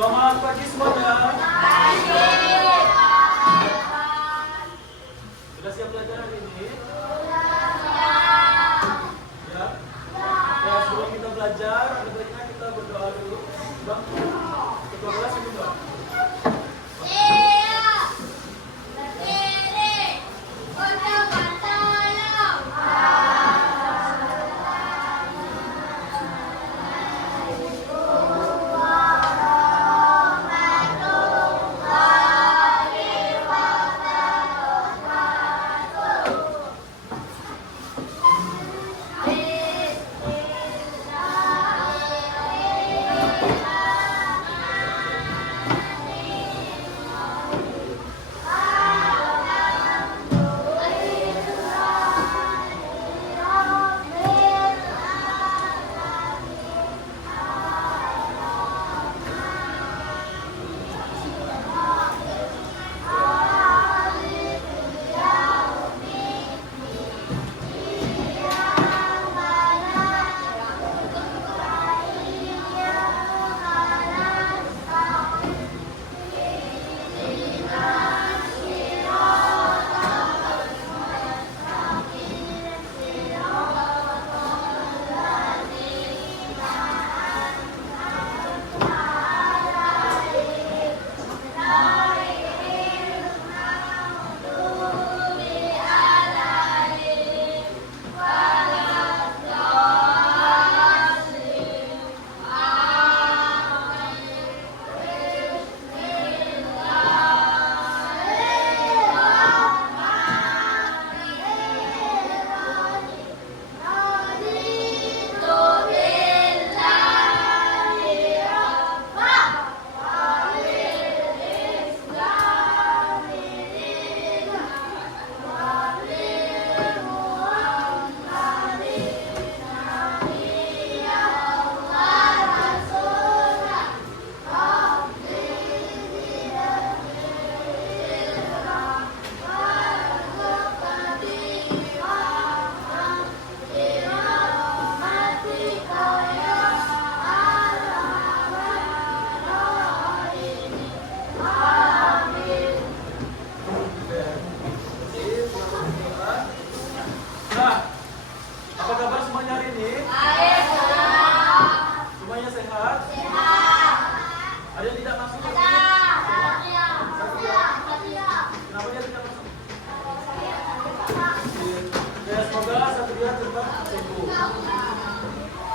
Selamat pagi semuanya. Sudah siap belajar hari ini? Ya. Ya, sebelum kita belajar, ada baiknya kita berdoa dulu. Bang, ketua kelas itu Bang.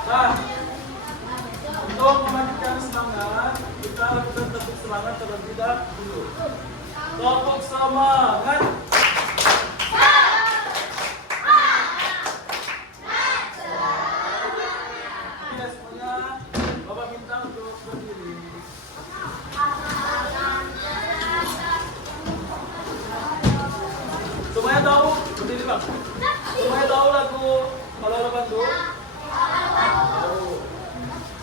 Nah, untuk memanjatkan semangat, kita lakukan tepuk semangat terlebih dahulu. Tepuk semangat. Ya semuanya, Bapak minta untuk berdiri. Semuanya tahu berdiri Bang. Semuanya tahu lagu Halo Bandung.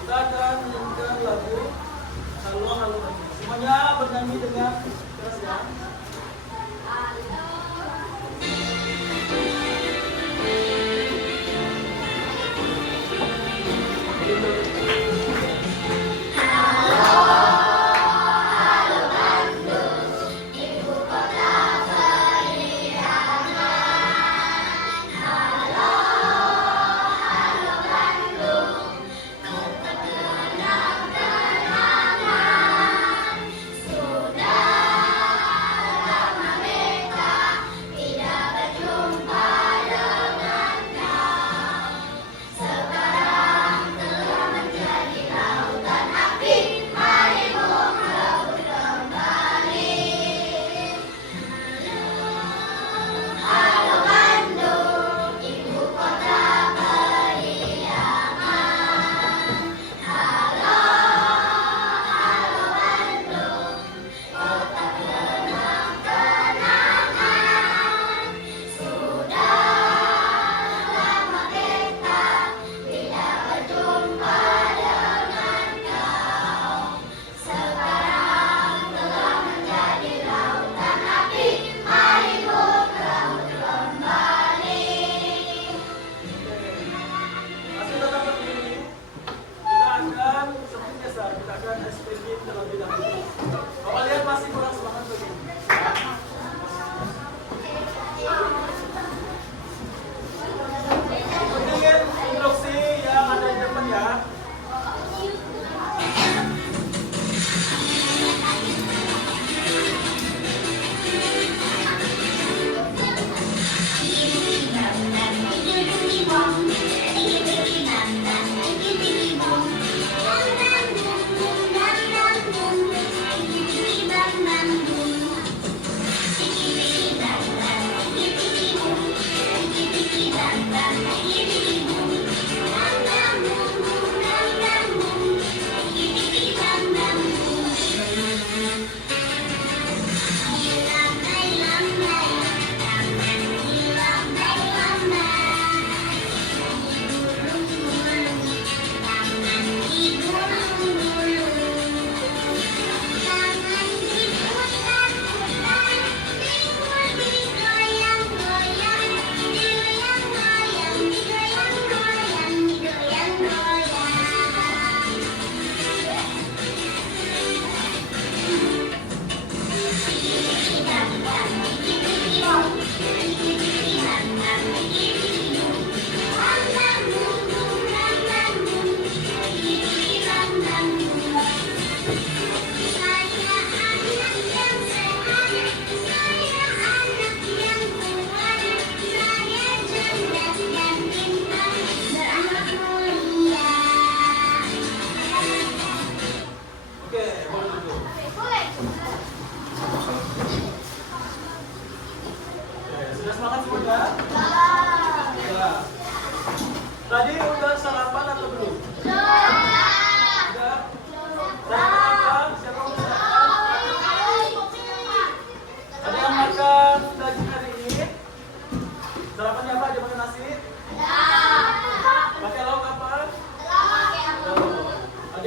Kita akan menyanyikan lagu Halo Halo Bandung. Semuanya bernyanyi dengan keras ya.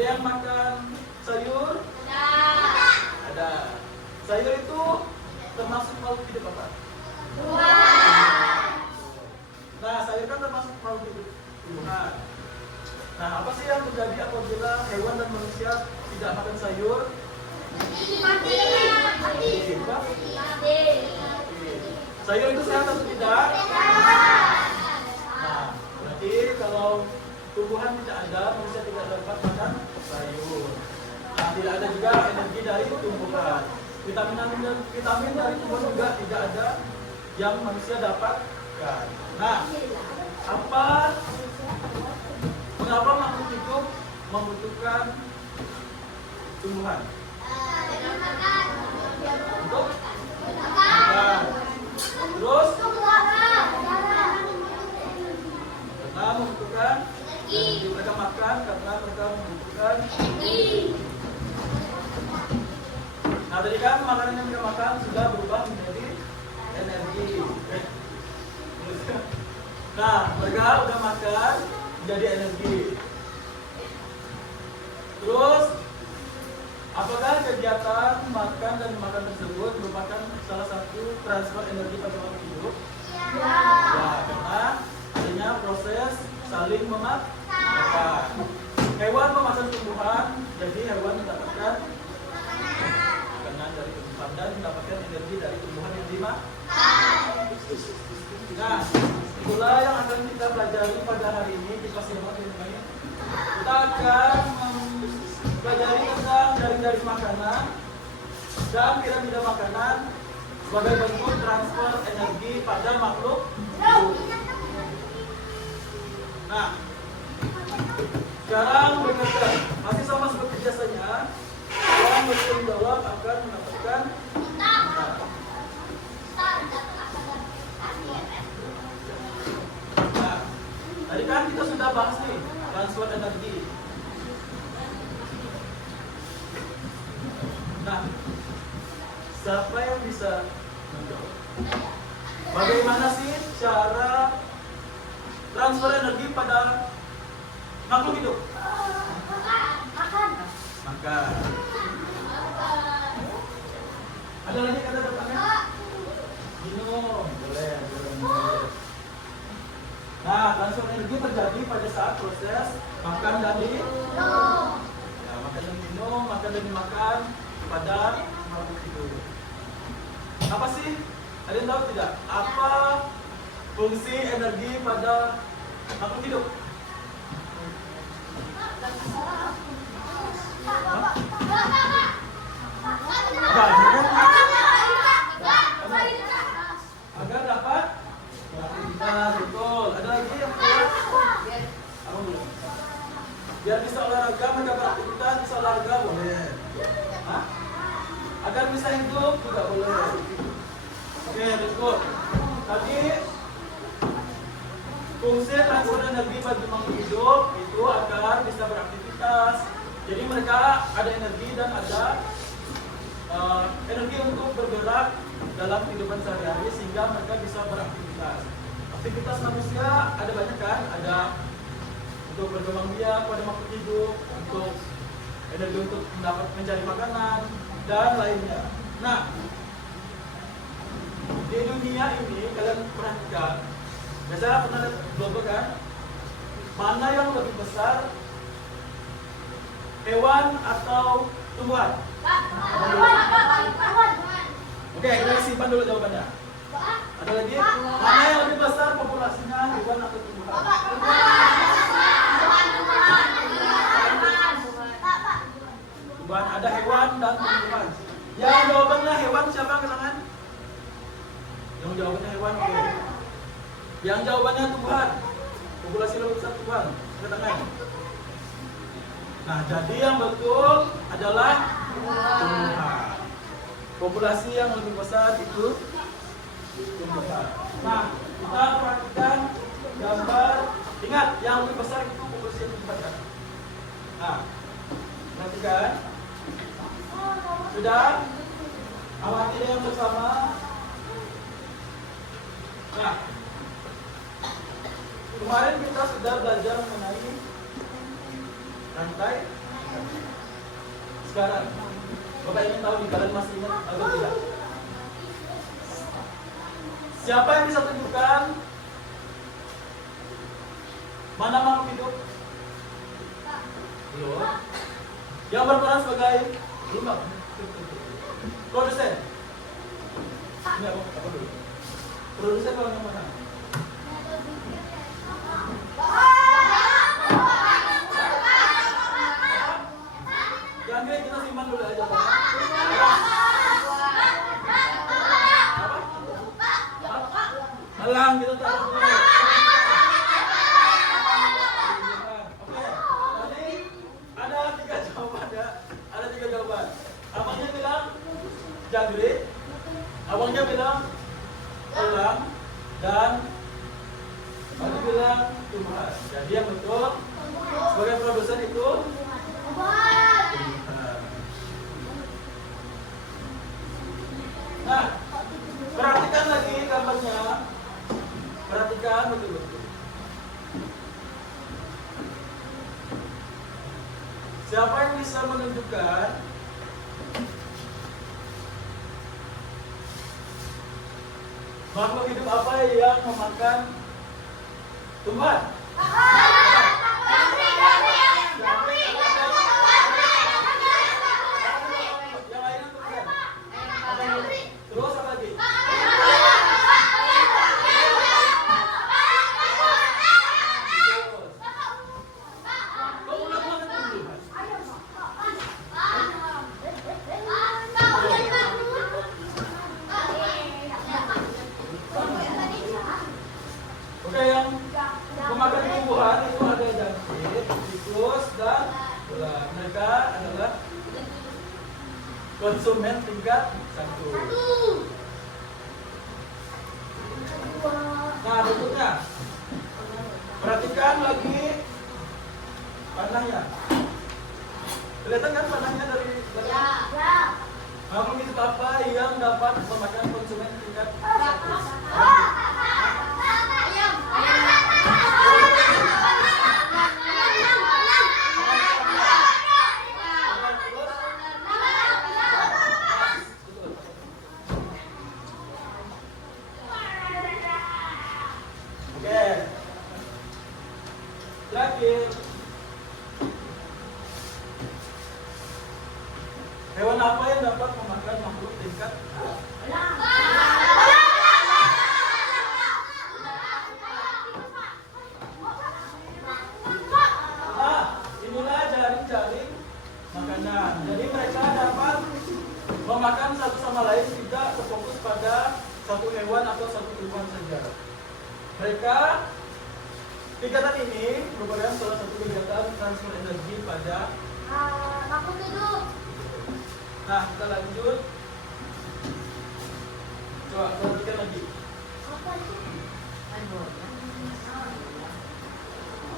yang makan sayur? Ada. Sayur itu termasuk makhluk hidup apa? Nah, sayur kan termasuk makhluk hidup tumbuhan. Nah, apa sih yang terjadi apabila hewan dan manusia tidak makan sayur? Mati. Sayur itu sehat atau tidak? Nah, berarti kalau tumbuhan tidak ada, manusia tidak dapat makan sayur. Nah, tidak ada juga energi dari tumbuhan. Vitamin dari tumbuhan juga tidak ada yang manusia dapatkan. Nah, mengapa makhluk hidup membutuhkan tumbuhan? Untuk makan. Terus karena membutuhkan energi. Mereka makan karena mereka membutuhkan energi. Nah, tadi kan makanan yang mereka makan sudah berubah menjadi energi. Nah, mereka udah makan menjadi energi. Terus apakah kegiatan makan dan makan tersebut merupakan salah satu transfer energi pada makhluk hidup? Ya, karena adanya proses saling memakan. Hewan memakan tumbuhan, jadi hewan mendapatkan makanan dari tumbuhan dan mendapatkan energi dari tumbuhan yang dimakan. Nah, itulah yang akan kita pelajari pada hari ini di kelas 5 ini. Kita akan pelajari tentang jaring-jaring makanan dan piramida makanan sebagai bentuk transfer energi pada makhluk hidup. Nah, sekarang bekerja masih sama seperti biasanya. Orang bertanggung jawab akan mendapatkan. Nah, tadi kan kita sudah bahas nih transfer energi. Nah, siapa yang bisa menjawab? Bagaimana sih cara transfer energi pada makhluk hidup? Makan. Ada lagi kata bertanya? Minum, boleh. Nah, transfer energi terjadi pada saat proses makan dan minum. Ya, makan dan minum, makan dan dimakan pada makhluk hidup. Apa sih? Ada yang tahu tidak? Apa fungsi energi pada makhluk hidup? Agar dapat beraktivitas, betul. Ada lagi yang kuat? Biar bisa olahraga, mereka beraktivitas, bisa olahraga boleh. Hah? Agar bisa hidup juga boleh. Oke, good. Tadi fungsi transfer energi bagi makhluk hidup itu agar bisa beraktivitas. Jadi mereka ada energi dan ada energi untuk bergerak dalam kehidupan sehari-hari sehingga mereka bisa beraktivitas. Aktivitas manusia ada banyak kan? Ada untuk berkembang biak pada makhluk hidup, untuk energi untuk mendapat mencari makanan dan lainnya. Nah, di dunia ini kalian perhatikan, biasanya pernah lihat globe kan? Mana yang lebih besar, hewan atau tumbuhan? Oke, kita simpan dulu jawabannya. Ada lagi? Mana yang lebih besar populasinya, hewan atau tumbuhan? Tumbuhan, ada hewan dan tumbuhan. Yang jawabannya hewan siapa yang ketangan? Yang jawabannya hewan, oke. Yang jawabannya tumbuhan. Populasi lebih besar tumbuhan, ketangan. Nah, jadi yang betul adalah tumbuhan. Populasi yang lebih besar itu tumbuhan. Nah, kita perhatikan gambar. Ingat, yang lebih besar itu populasi yang lebih besar. Nah, perhatikan. Sudah? Amati yang bersama. Nah, kemarin kita sudah belajar mengenai rantai Sekarang, Bapak ingin tahu nih, kalian masih ingat atau tidak? Siapa yang bisa tunjukkan mana makhluk hidup? Belum. Yang berperan sebagai belum. Produsen. Ini apa dulu? Produsen kalau yang mana? Yang kita simpan dulu aja, Pak. Alang kita taruh dulu. Oke, tadi ada 3 jawaban ya. Ada 3 jawaban. Abangnya bilang jangkrik, abangnya bilang elang, dan abangnya bilang tumbuhan. Jadi yang betul sebagai produsen itu tumbuhan. Nah, perhatikan lagi gambarnya. Perhatikan betul-betul. Siapa yang bisa menunjukkan makhluk hidup apa yang memakan tumbuhan? Yang lainnya tumbuhan. Terus apa lagi? Oke, yang memakan tumbuhan itu ada jangkrik, tikus, dan ular. Mereka adalah konsumen tingkat 1. Nah, berikutnya perhatikan lagi panahnya. Kelihatan kan panahnya dari belakang? Ya. Makhluk hidup apa yang dapat memakan konsumen tingkat 1? Terakhir, hewan apa yang dapat memakan makhluk tingkat? Nah, inilah jaring-jaring makanan. Jadi mereka dapat memakan satu sama lain, tidak terfokus pada satu hewan atau satu tumbuhan saja. Mereka kegiatan ini merupakan salah satu kegiatan transfer energi pada makhluk hidup. Nah, kita lanjut. Coba perhatikan lagi.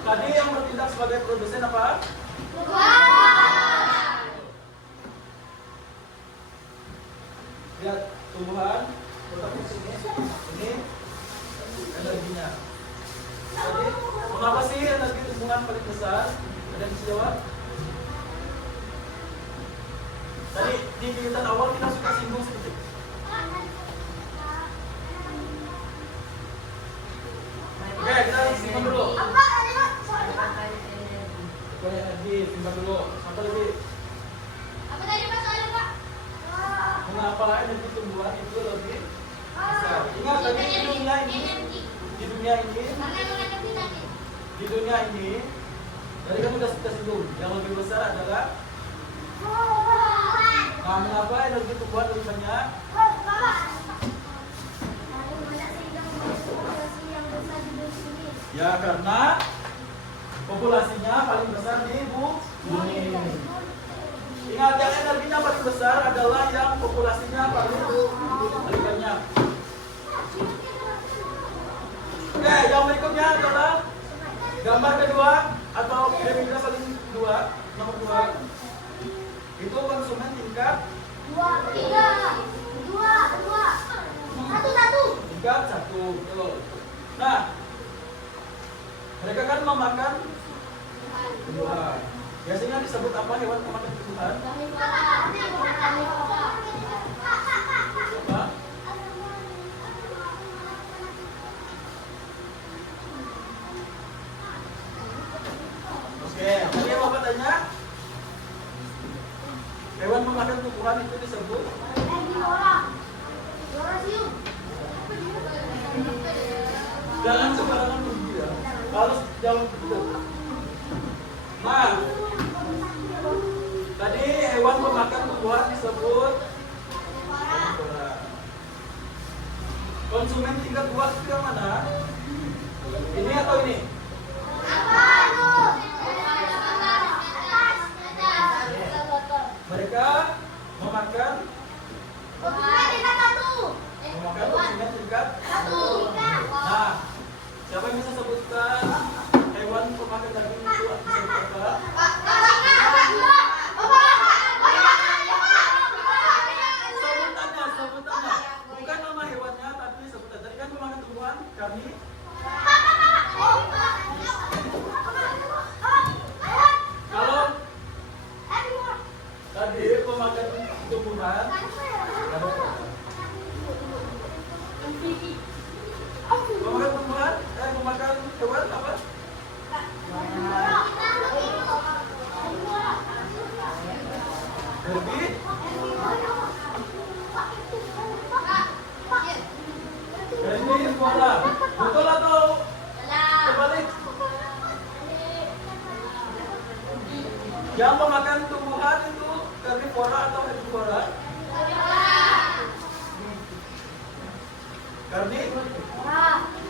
Tadi yang bertindak sebagai produsen apa? Lihat tumbuhan, kotak sini, ini energinya. Jadi, mengapa sih energi tumbuhan paling besar? Ada yang bisa jawab? Tadi di kegiatan awal kita sudah singgung sedikit. Oke, kita simpan dulu. Banyak energi, simpan dulu. Apa lagi? Apa tadi Pak soalnya Pak? Mengapa energi tumbuhan itu lebih besar? Ingat tadi di dunia ini, di dunia ini, tadi kan sudah kita singgung, yang lebih besar adalah mengapa energi tumbuhan lebih banyak? Ya karena populasinya paling besar di bumi. Ingat, yang energinya paling besar adalah yang populasinya paling banyak. Oke, yang berikutnya adalah gambar kedua atau piramida saling dua, nomor 2. Itu konsumen tingkat 2, 3, 2, 1. tingkat 1, betul. Nah, mereka kan memakan tumbuhan. Biasanya disebut apa hewan pemakan tumbuhan? Apa? Oke, tadi Bapak tanya hewan pemakan tumbuhan itu disebut jangan sembarangan pergi ya. Harus jauh betul. Nah, tadi hewan pemakan tumbuhan disebut herbivora. Konsumen tingkat 2 itu yang mana? Ini atau ini? Mereka memakan konsumen tingkat 1. Nah, siapa yang bisa sebutkan hewan pemakan daging itu disebut apa? Sebutannya. Bukan nama hewannya, tapi sebutan. Tadi kan pemakan tumbuhan, kami. Kalau tadi pemakan tumbuhan, pemakan tumbuhan, pemakan hewan apa? Herbivora. Herbivora. Betul atau terbalik? Yang memakan tumbuhan itu herbivora atau herbivora?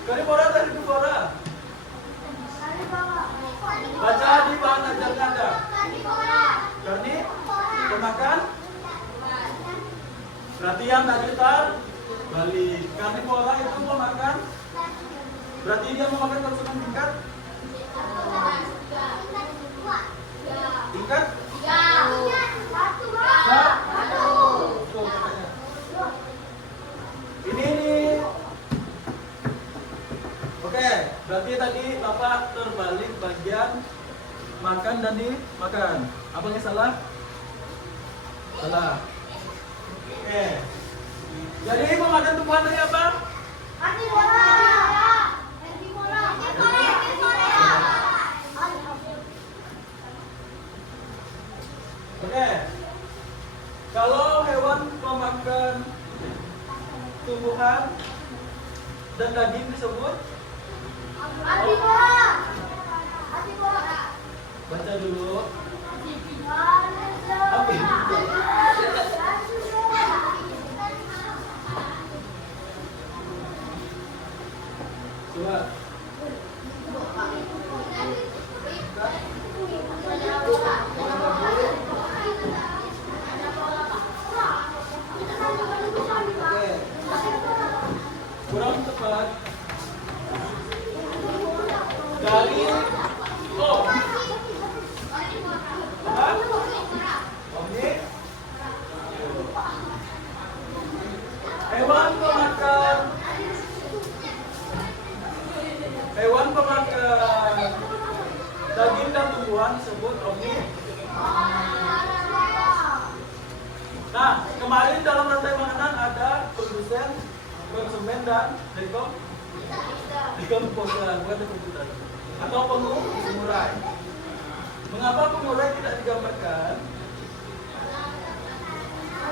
Herbivora atau herbivora? Baca di bahan ajarnya ada. Karni pemakan. Berarti yang tadi balik. Karnivora itu memakan. Berarti dia memakan konsumen tingkat. Tingkat? Ini. Oke, berarti tadi Bapak terbalik bagian makan dan dimakan. Abangnya salah? Salah. Oke. Jadi pemakan tumbuhan dari apa? Oke. Kalau hewan pemakan tumbuhan dan daging disebut baca dulu. Coba. Kurang tepat. Dari hewan pemakan daging dan tumbuhan disebut omnivora. Nah, kemarin dalam rantai makanan ada produsen, konsumen dan dekomposer, bukan dekomposer, atau pengurai. Mengapa pengurai tidak digambarkan?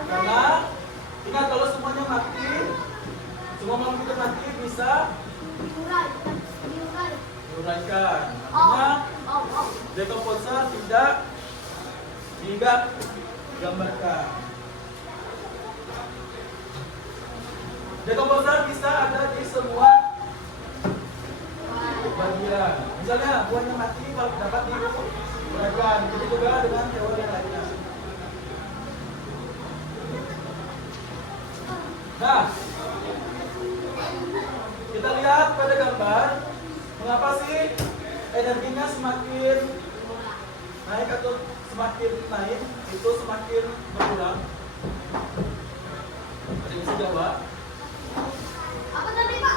Karena ingat, kalau semuanya mati, semua makhluk hidup mati bisa diuraikan. Artinya dekomposer tidak digambarkan. Dekomposer bisa ada di semua bagian. Misalnya buahnya mati kalau dapat diuraikan. Begitu juga dengan hewan yang lainnya. Nah, kita lihat pada gambar, mengapa sih energinya semakin naik atau semakin naik itu semakin berkurang? Ada yang bisa jawab? Apa tadi Pak?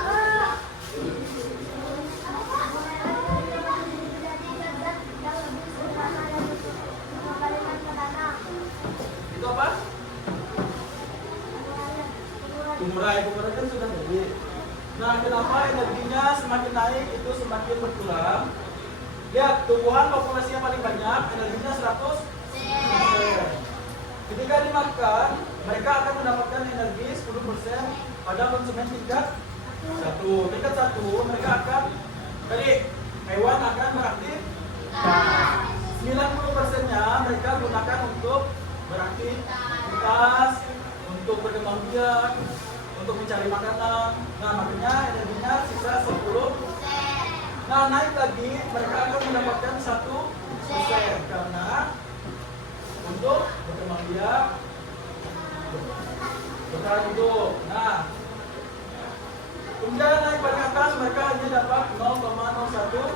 pengurai kan sudah jadi. Nah, kenapa energinya semakin naik itu semakin berkurang? Lihat, tumbuhan populasi yang paling banyak energinya 100%. Ketika dimakan, mereka akan mendapatkan energi 10% pada konsumen tingkat 1. Tingkat 1, mereka akan tadi hewan akan beraktif. 90%-nya mereka gunakan untuk beraktivitas, untuk berkembang biak, untuk mencari makanan. Nah, makanya energinya sisa 10. Nah, naik lagi mereka akan mendapatkan 1% karena untuk berkembang biak, bertahan hidup. Nah, kemudian naik pada atas mereka hanya dapat 0,01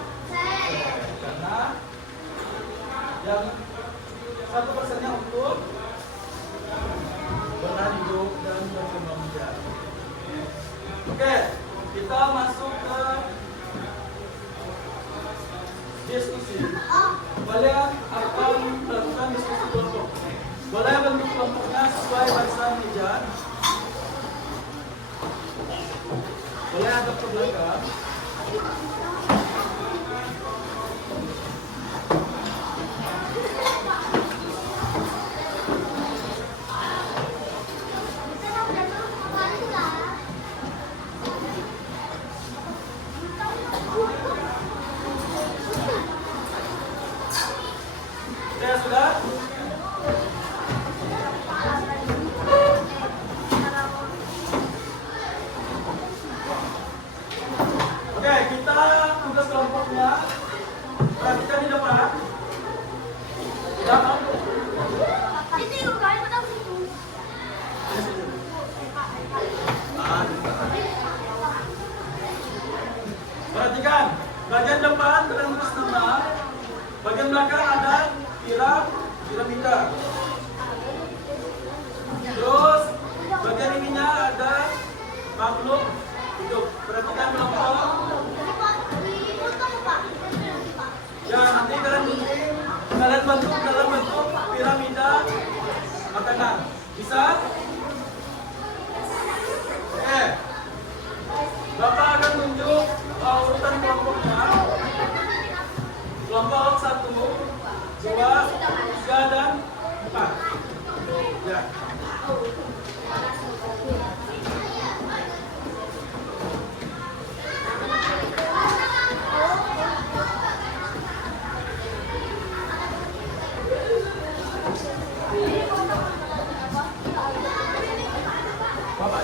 karena yang 1%-nya untuk bertahan hidup dan berkembang biak. Oke, kita masuk ke diskusi. Kalian akan melakukan diskusi kelompok. Boleh bentuk kelompoknya sesuai barisan meja. Boleh hadap ke belakang. Ya sudah. Oke, kita tugas kelompoknya. Perhatikan di depan. Jangan. Perhatikan, bagian depan bertulis nama, bagian belakang ada piramida. Terus bagian ininya ada makhluk hidup. Perhatikan kelompok. Ya, nanti kalian bentuk dalam bentuk piramida makanan. Bisa? Oke. Bapak akan tunjuk urutan kelompoknya. Kelompok 1, 2, 3, dan 4. Ya. Bapak.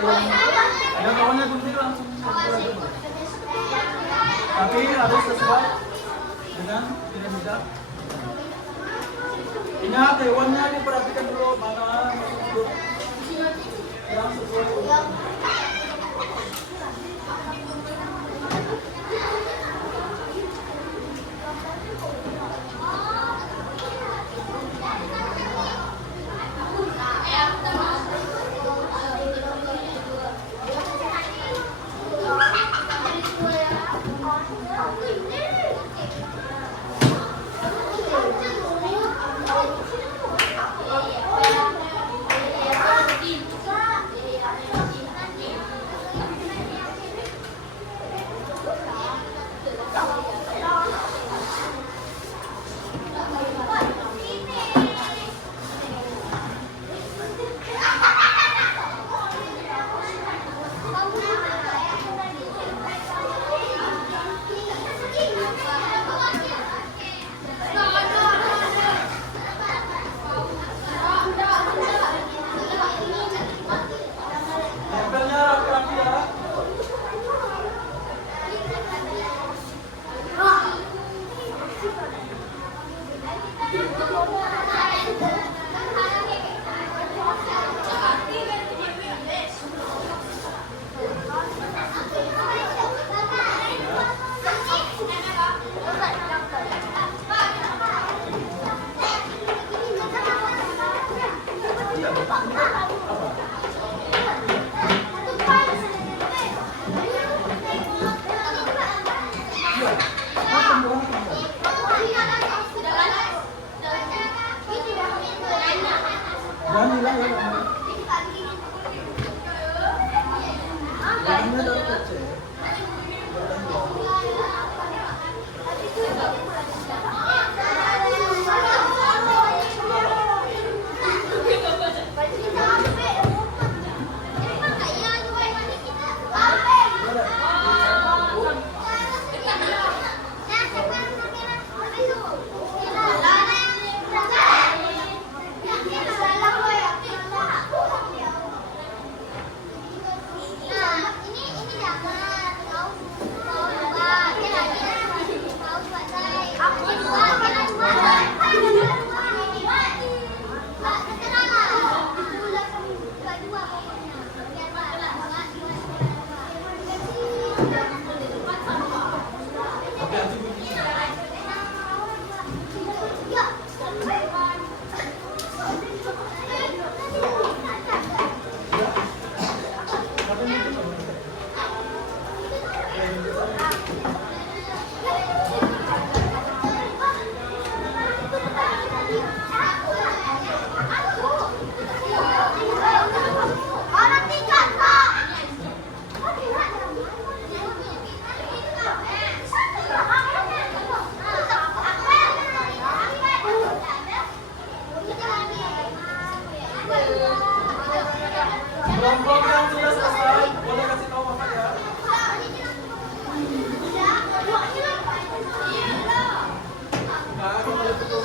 yang kawannya gunting langsung tapi harus sesuai dengan dinamika. Ingat hewannya diperhatikan dulu mana duduk yang sesuai. Kelompok yang sudah selesai, boleh kasih tahu Bapak ya. Nah, boleh betul.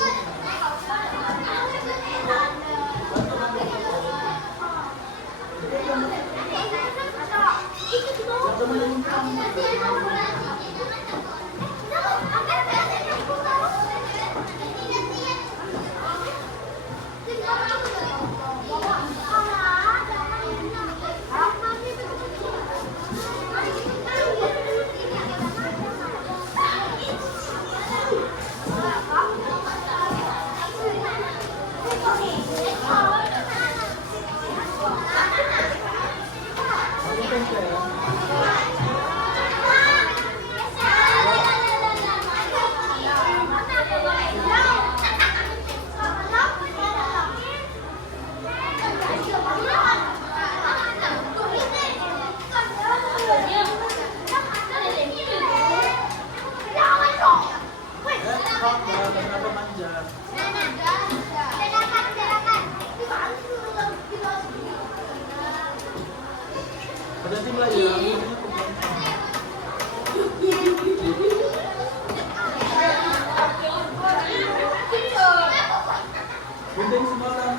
Berarti mulai ya. Gunting semua kan.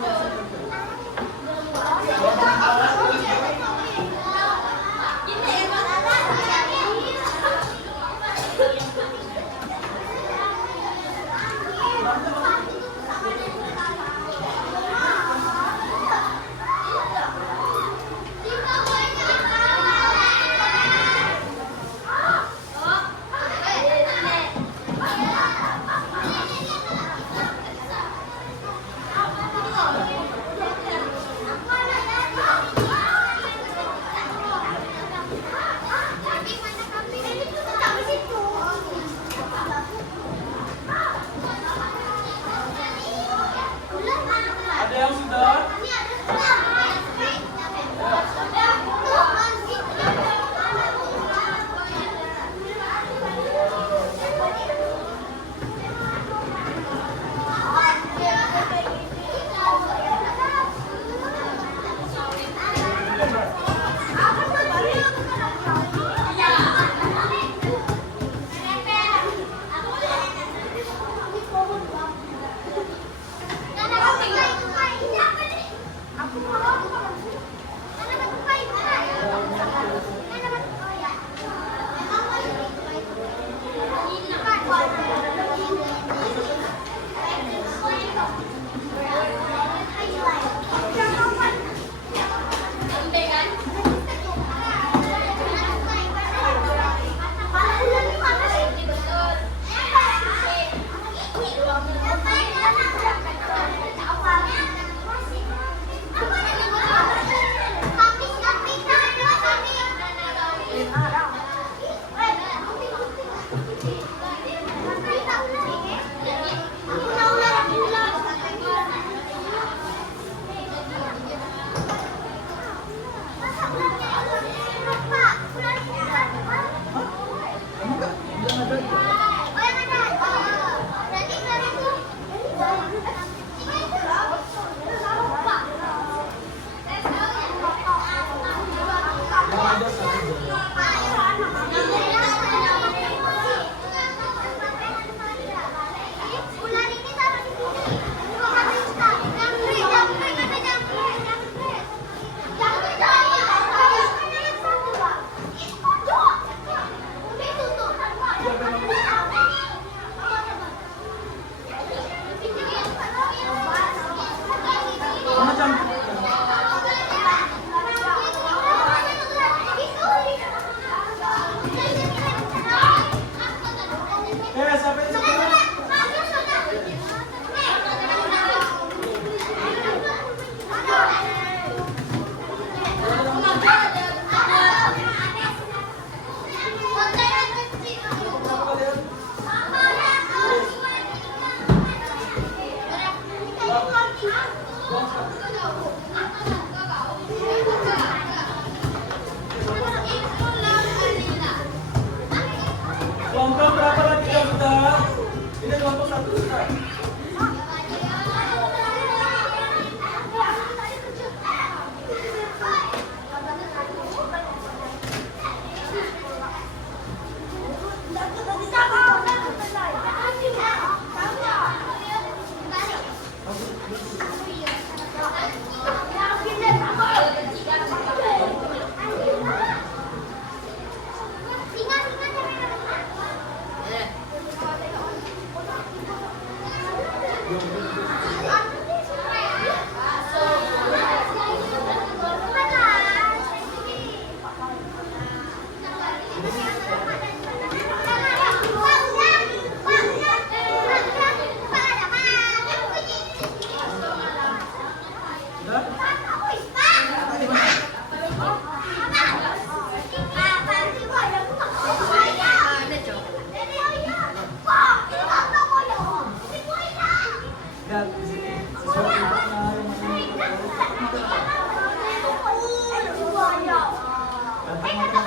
Gantung mata.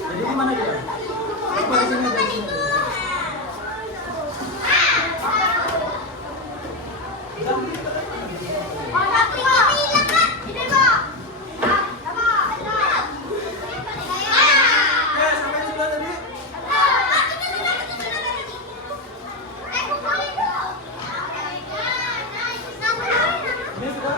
Jadi gimana kita? Coba di sini, di sini. Oke, sampai di sebelah tadi. Ini sudah.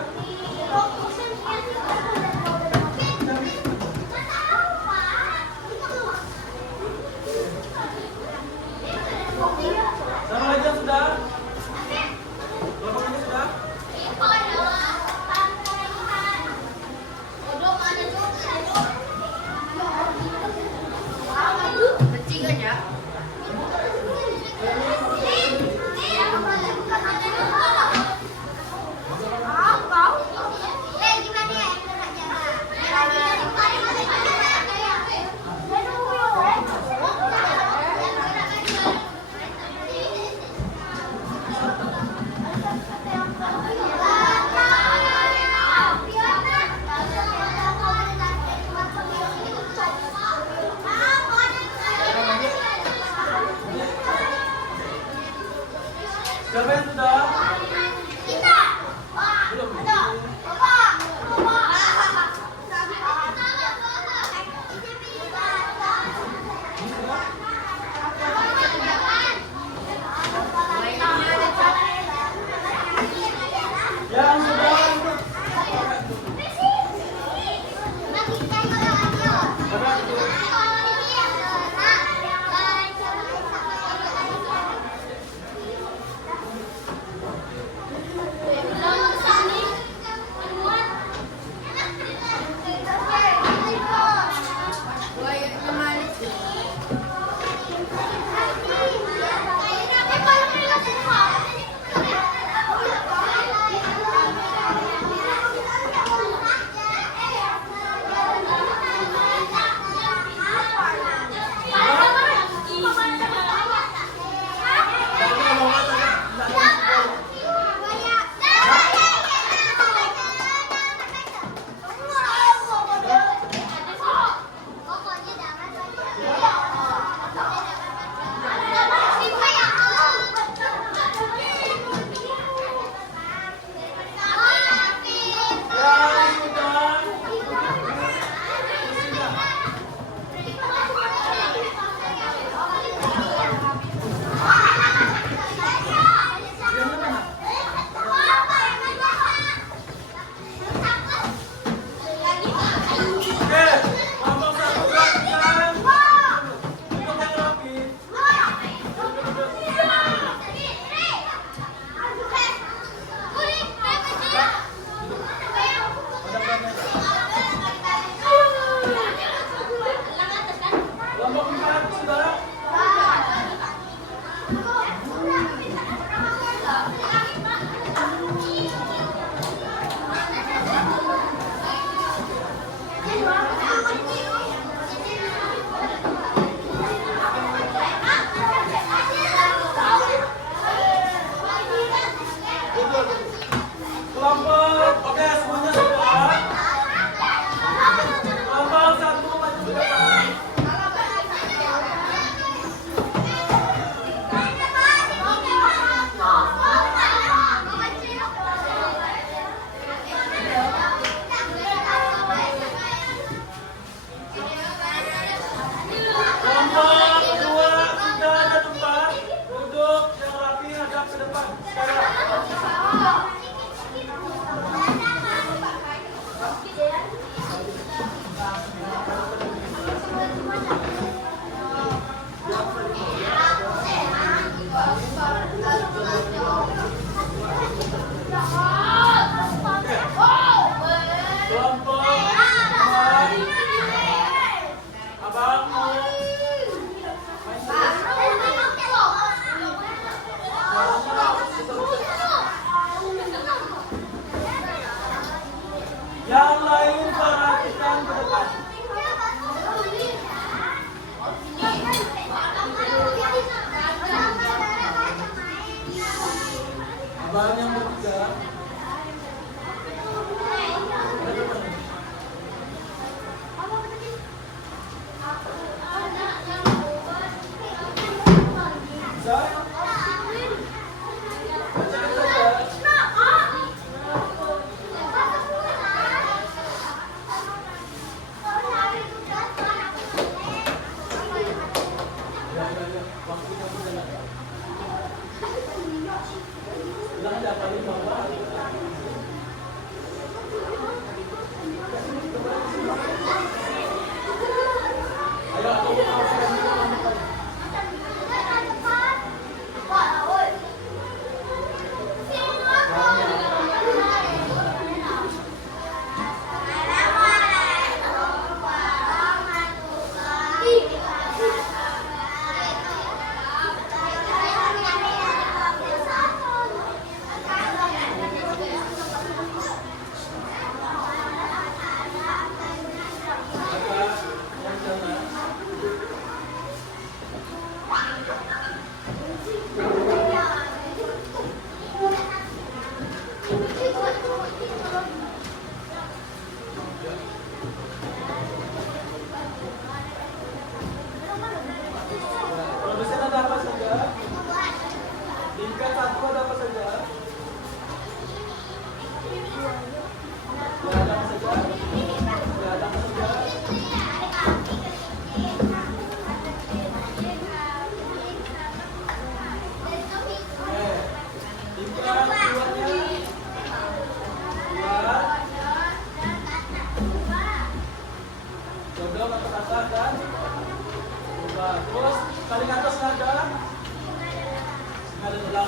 belok atau atas dan berubah. Terus paling atasnya ada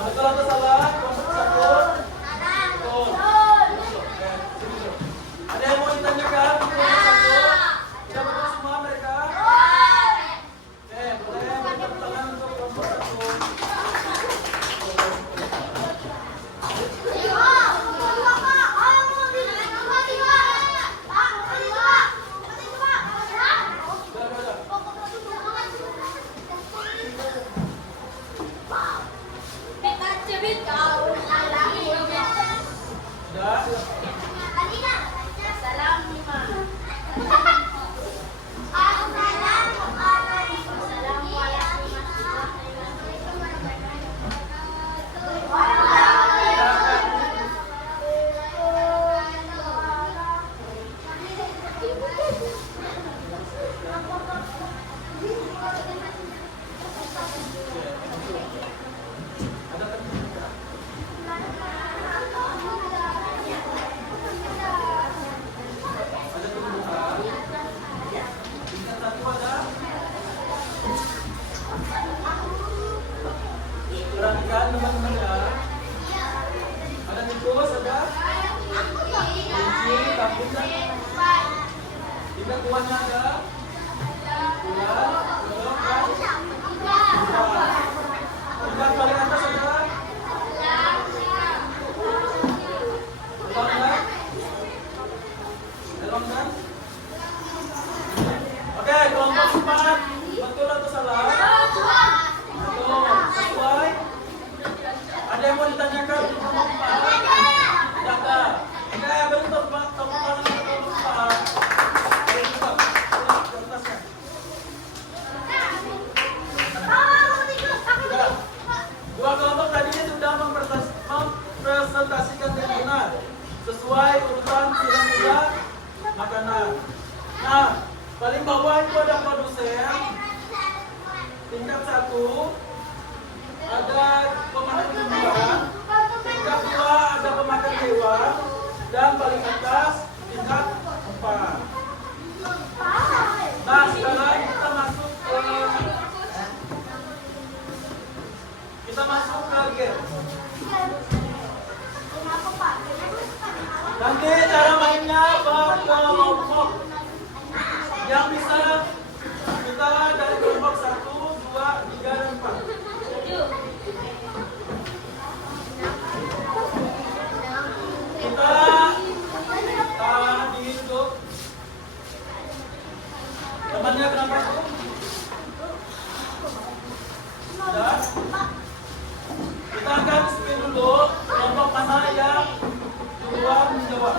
betul atau salah? Kelompok satu. Betul. Oke, sini dulu. Ada yang mau ditanyakan? Kelompok satu. Sudah betul semua mereka? Oke, boleh tepuk tangan untuk kelompok satu. Perhatikan teman-teman ya. Ada tikus, ada kunci, tabung, tidak kuahnya ada. Tidak paling atas ada. Elongkan. Oke, kelompok 4. Betul atau salah? Betul, sesuai. Ada yang mau ditanyakan di kelompok 4? Tidak ada. Oke, bentuk Pak. Tepuk tangan untuk kelompok 4. Ayo cepat. Pulang ke atasnya. Sudah. Dua kelompok tadinya sudah mempresentasikan dengan benar sesuai urutan pilihan makanan. Nah, paling bawah itu ada produsen tingkat 1, ada pemakan tumbuhan, tingkat 2 ada pemakan hewan, dan paling atas tingkat 4. Nah, sekarang kita masuk ke game. Nanti cara mainnya berkelompok. Yang bisa kita dari kelompok 1, 2, 3, dan 4. Kita dihidup. Temannya kenapa tuh? Sudah. Kita akan spin dulu kelompok mana yang duluan menjawab.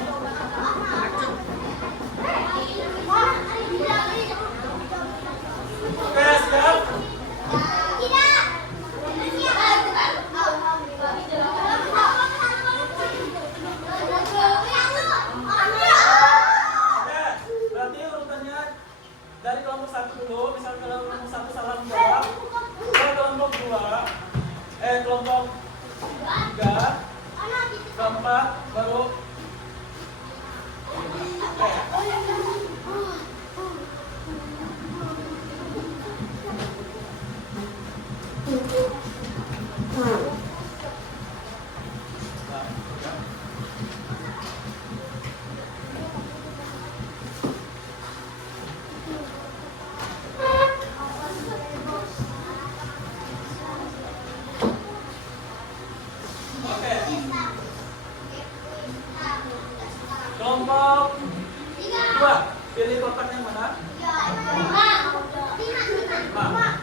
Oke, siap? Oke, berarti urutannya dari kelompok 1 dulu. Misalnya kalau kelompok 1 salah menjawab, kelompok 2, kelompok 3, keempat, baru kelompok 2, pilih kotak yang mana? 5.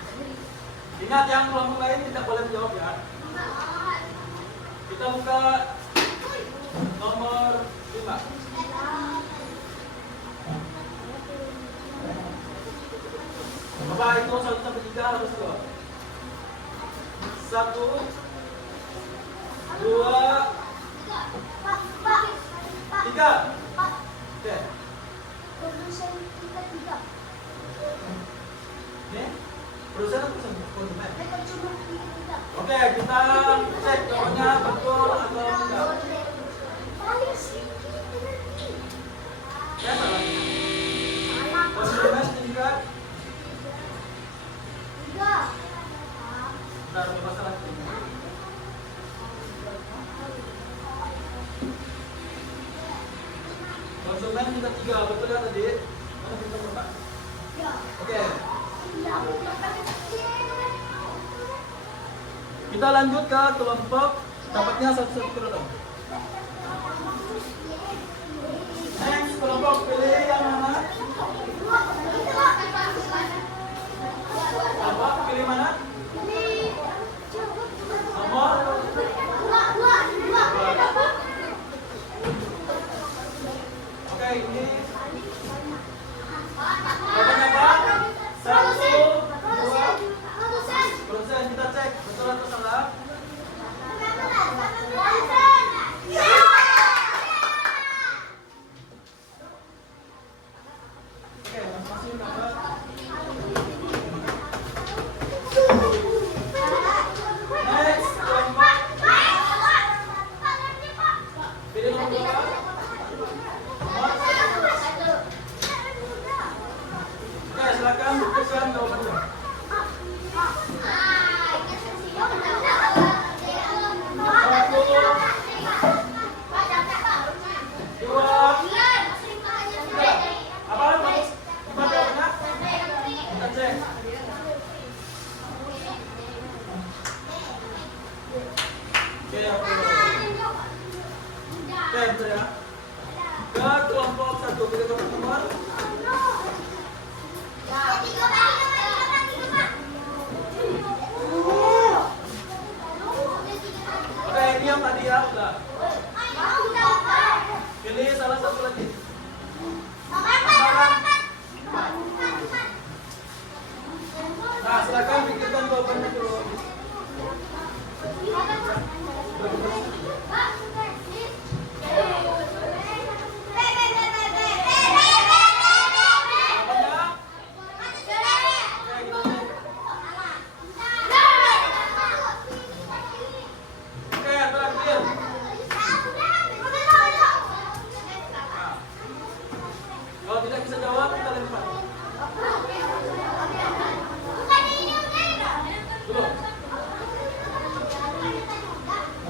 Ingat yang kelompok lain tidak boleh menjawab ya. Kita buka nomor 5. Bapak itu 1 sampai 3 harus keluar. 1, 2, 3. Oke. Ini perusahaan atau konsumen? Oke, kita cek jawabannya betul atau tidak. Ya, salah. Konsumen 3, betul ya tadi? Mana bintang Bapak? Oke. Kita lanjut ke kelompok dapatnya satu-satu dulu. Next, kelompok pilih yang mana? Apa? Pilih mana? Nomor? Oke, ini jawabannya apa? 1, 2%. Kita cek betul atau salah. Oke, masih dapat. Next, kelompok pilih nomor berapa? Oke, silakan buktikan jawabannya. 2, 3. Apa? Gimana jawabannya? Kita cek. Oke, oke. Oke, betul ya. Ke kelompok 1, pilih nomor. Oke, ini yang tadi ya, udah. Pilih salah satu lagi. Nah, silakan pikirkan jawabannya dulu. Oke, terakhir. Kalau tidak bisa jawab, kita lempar. Dulu.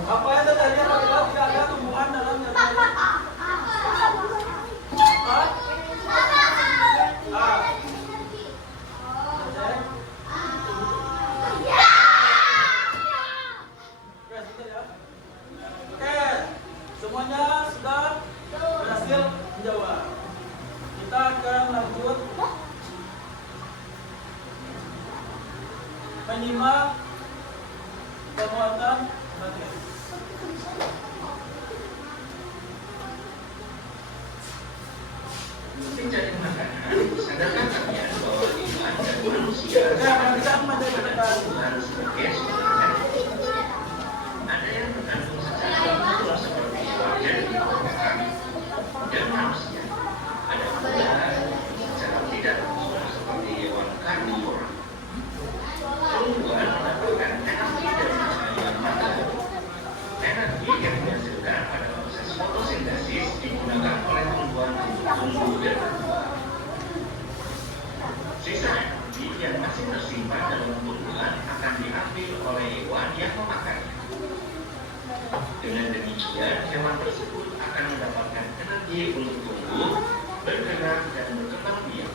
Apa yang terjadi apabila tidak ada tumbuhan dalam nyatanya? Hah? Ah. Cek. Oke, sebentar ya. Oke, semuanya sudah berhasil menjawab. Kita akan lanjut menyimak pemuatan materi. Mencari makanan, sadarkan kalian bahwa iman dan manusia harus sebagai saudara. Ada yang terkandung secara betul seperti warga di Tuhan dan manusia. Ada pula secara tidak langsung seperti hewan karnivora. Tumbuhan mendapatkan energi dari cahaya matahari. Energi yang dihasilkan pada proses fotosintesis digunakan oleh tumbuhan untuk tumbuh dan berkembang. Sisa energi yang masih tersimpan dalam tumbuhan akan diambil oleh hewan yang memakannya. Dengan demikian, hewan tersebut akan mendapatkan energi untuk tumbuh, bergerak, dan berkembang biak.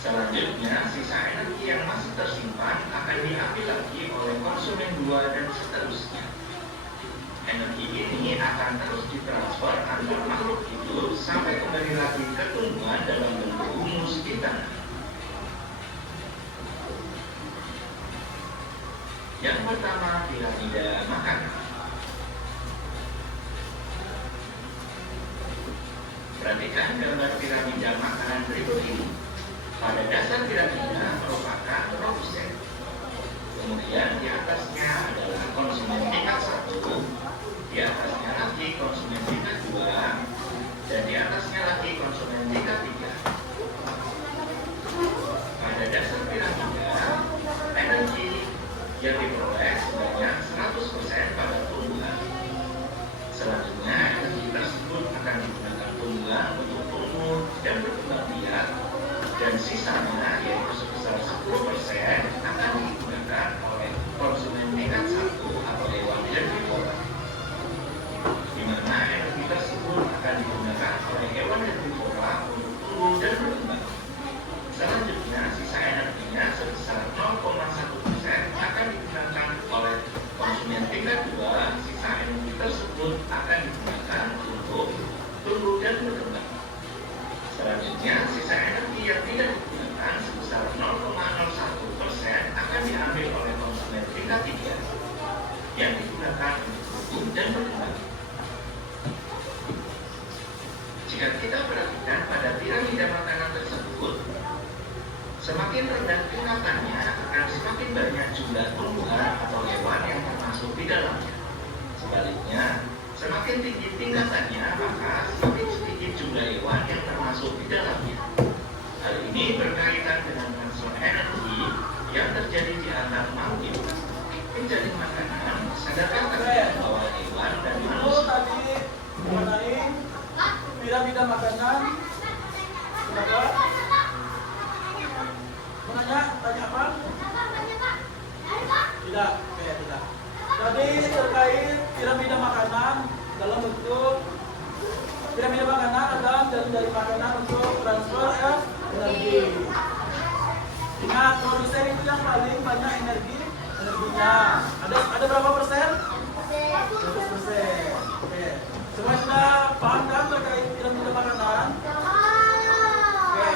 Selanjutnya, sisa energi yang masih tersimpan akan diambil lagi oleh konsumen dua dan seterusnya. Energi ini akan terus ditransfer antar makhluk hidup sampai kembali lagi ke tumbuhan dalam bentuk humus di tanah. Yang pertama, piramida makanan. Perhatikan gambar piramida makanan berikut ini. Pada dasar piramida merupakan produsen. Kemudian di atasnya adalah konsumen tingkat 1, di atasnya lagi konsumen tingkat 2, dan di atasnya lagi konsumen tingkat 3. Pada dasar piramida, energi yang diperoleh sebanyak 100% pada tumbuhan. Selanjutnya, energi tersebut akan digunakan tumbuhan untuk tumbuh dan berkembang biak, dan sisanya yaitu sebesar 10% akan digunakan oleh konsumen tingkat 1 atau hewan yang di bawah, di mana energi tersebut akan digunakan oleh hewan dan flora untuk tumbuh dan berkembang. Selanjutnya, sisa energinya sebesar 0,1% akan digunakan oleh konsumen tingkat 2. Sisa energi tersebut akan digunakan untuk tumbuh dan berkembang. Selanjutnya, sisa energi yang tidak digunakan sebesar 0,01% akan diambil oleh konsumen tingkat 3 yang digunakan untuk tumbuh dan berkembang. Jika kita perhatikan pada piramida makanan tersebut, semakin rendah tingkatannya akan semakin banyak jumlah tumbuhan atau hewan yang termasuk di dalamnya. Sebaliknya, semakin tinggi tingkatannya, maka semakin sedikit jumlah hewan yang termasuk di dalamnya. Hal ini berkaitan dengan transfer energi yang terjadi di antar makhluk menjadi makanan. Sadarkan bahwa hewan dan Itu manusia tadi mengenai piramida makanan. Kenapa? Tanya apa? Tidak, tidak. Tadi terkait piramida makanan dalam bentuk piramida makanan adalah dari makanan untuk transfer energi. Ingat, produsen itu yang paling banyak energinya. Ada berapa persen? 100%. Oke. Semua sudah paham kan terkait piramida makanan? Oke.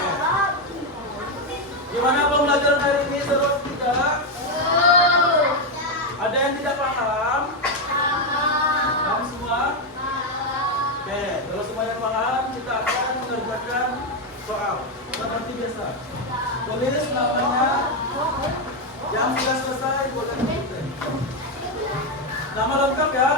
Gimana pembelajaran hari ini, terus tidak? Ada yang tidak paham? Paham semua? Oke, kalau semuanya paham, kita akan mengerjakan soal seperti biasa. Tulis namanya, yang sudah selesai boleh tulis. Nama lengkap ya.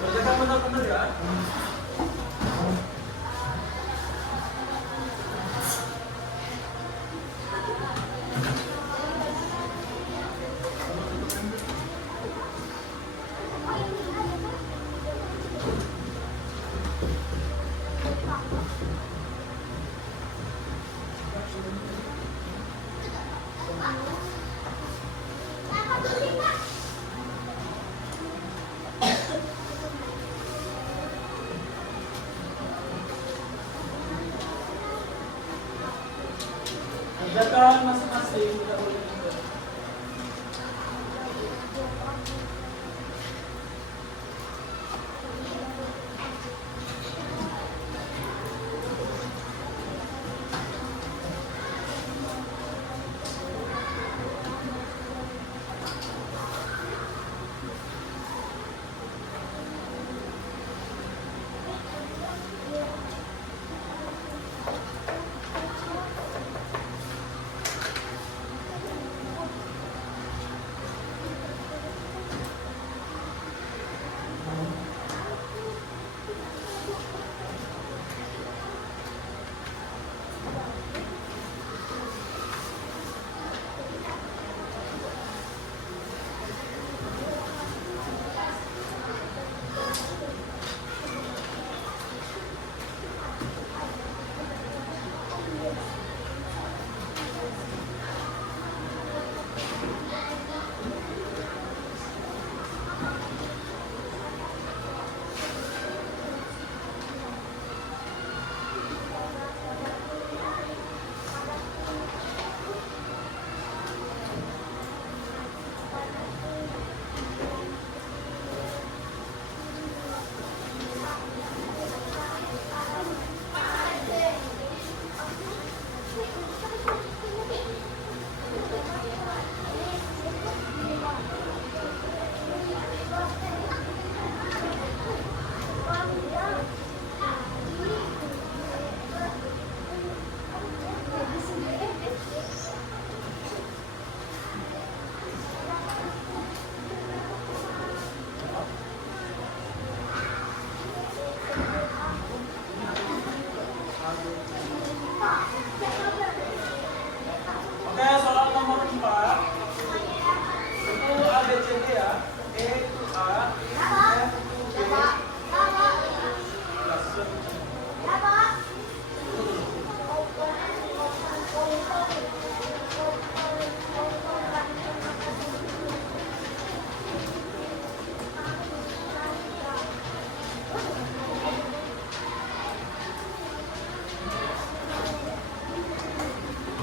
Kerjakan benar-benar ya. Kerjakan masing-masing, tidak boleh mundur.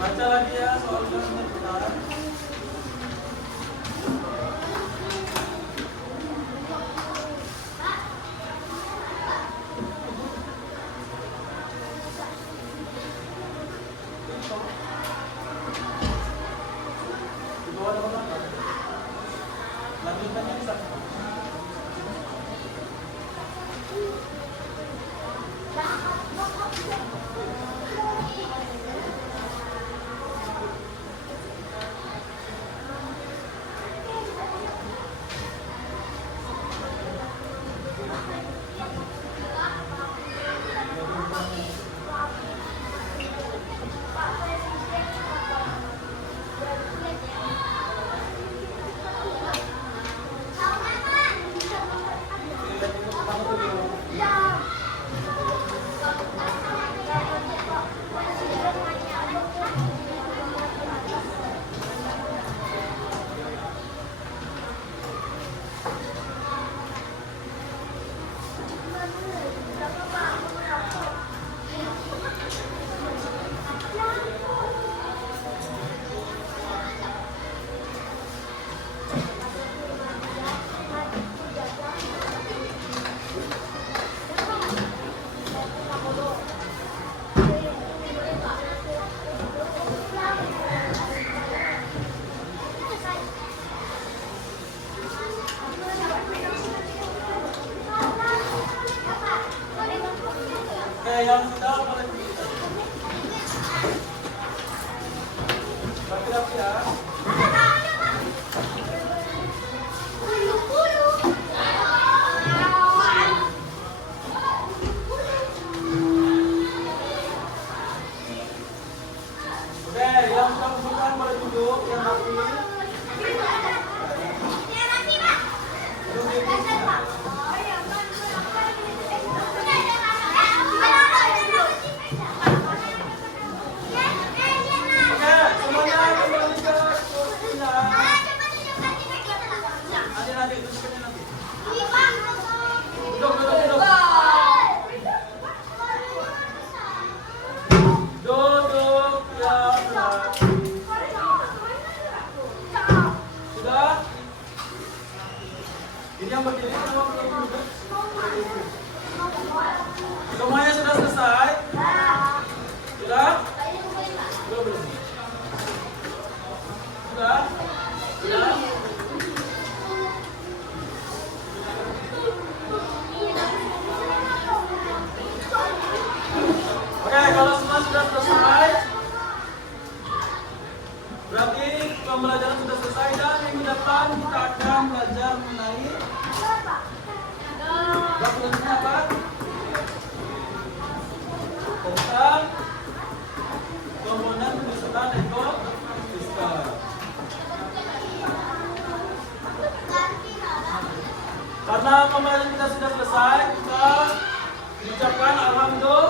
Baca lagi ya soalnya sebentar. Di bawah ada apa? Lanjutannya bisa. Oke, yang sudah boleh rapi-rapi ya. Oke, yang sudah kumpulkan boleh duduk, yang rapi. Duduk di kursi. Oke, semuanya kembali ke kursinya. Nanti duduknya nanti. Duduk. Duduk yang rapi. Sudah? Ini yang berdiri semua belum duduk. Semuanya sudah selesai? Sudah? Belum. Sudah? Sudah? Oke, kalau semua sudah selesai, berarti pembelajaran sudah selesai dan minggu depan kita akan belajar mengenai dokumennya apa? Tentang komponen penyusunan ekosistem. Karena pembelajaran kita sudah selesai, kita ucapkan alhamdulillah.